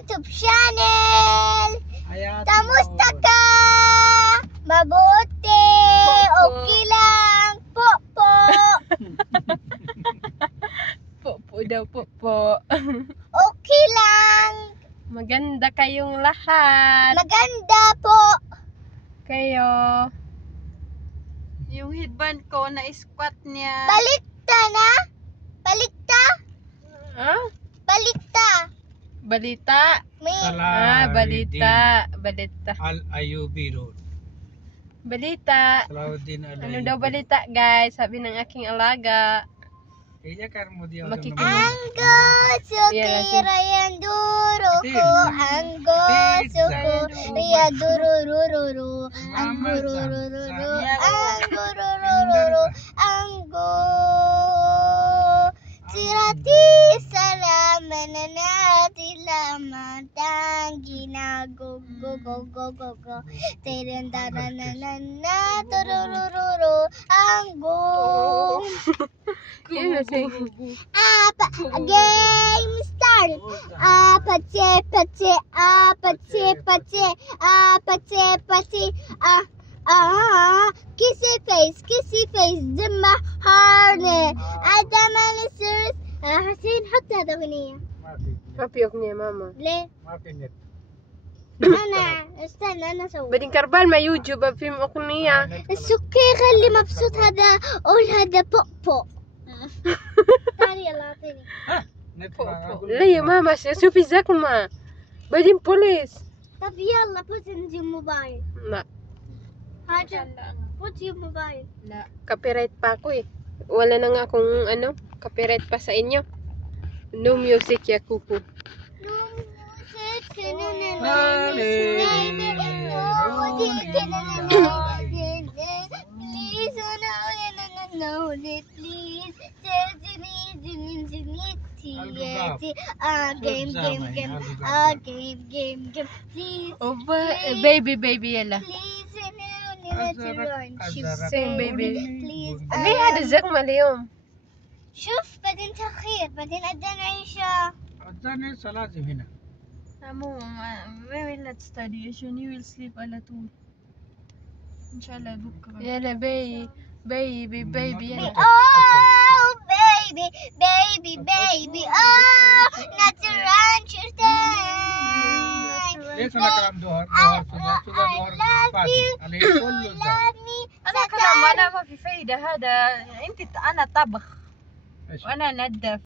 YouTube channel. Hayati Kamusta mo. ka? Mabuti. Po. Okay lang. Po. Po daw po. Okay lang. Maganda kayong lahat. Maganda po. Kayo. Yung headband ko na squat niya. Balikta na? Balikta? Ah? Balikta. Balita. May Balita. Al-Ayubi Road. Balita. Salahuddin Al-Ayubi. Ano daw balita, guys? Sabi ng aking alaga. Iya kan mo dia Anggo suki rayan duro ko anggo suku ria duru ruru anggo ruru anggo ruru anggo sirati salamananati lama tangina go terendaranana turururu anggo. Yun na sing. Game start. Kissy face دمه هارنه عدم السرس حسين حط هذا أغنية Mapiyok niya, mama. ليه؟ ما في نت. استنى أنا أسوي Bading karbal may YouTube ang film ako niya. السكي خلي مبسوط هذا قول هذا بوبو تعالي يلا أعطيني نت لا يا ماما شوفي زكمة. Bading police. طب يلا بوت نجيب موبايل Na, حاجة بوت يجيب موبايل copyright pa ako eh. Wala na nga akong copyright pa sa inyo. No music ya kuku. Game, please. Oh, baby yala. Sing baby. Please. ليه هذا زكمة اليوم؟ شوف بعدين تأخير بعدين أذن عيشة أذان صلاة هنا. Amo, we will not study. Usually you will sleep ala too. Inshallah, bukka. يلا baby يلا. Oh baby oh not to run your time ليش أنا كلام دوهر دوهر دوهر فاضي عليه كله ده. love me أنا كلام أنا ما في فايدة هذا. أنت أنا طبخ إيش؟ وأنا ندف.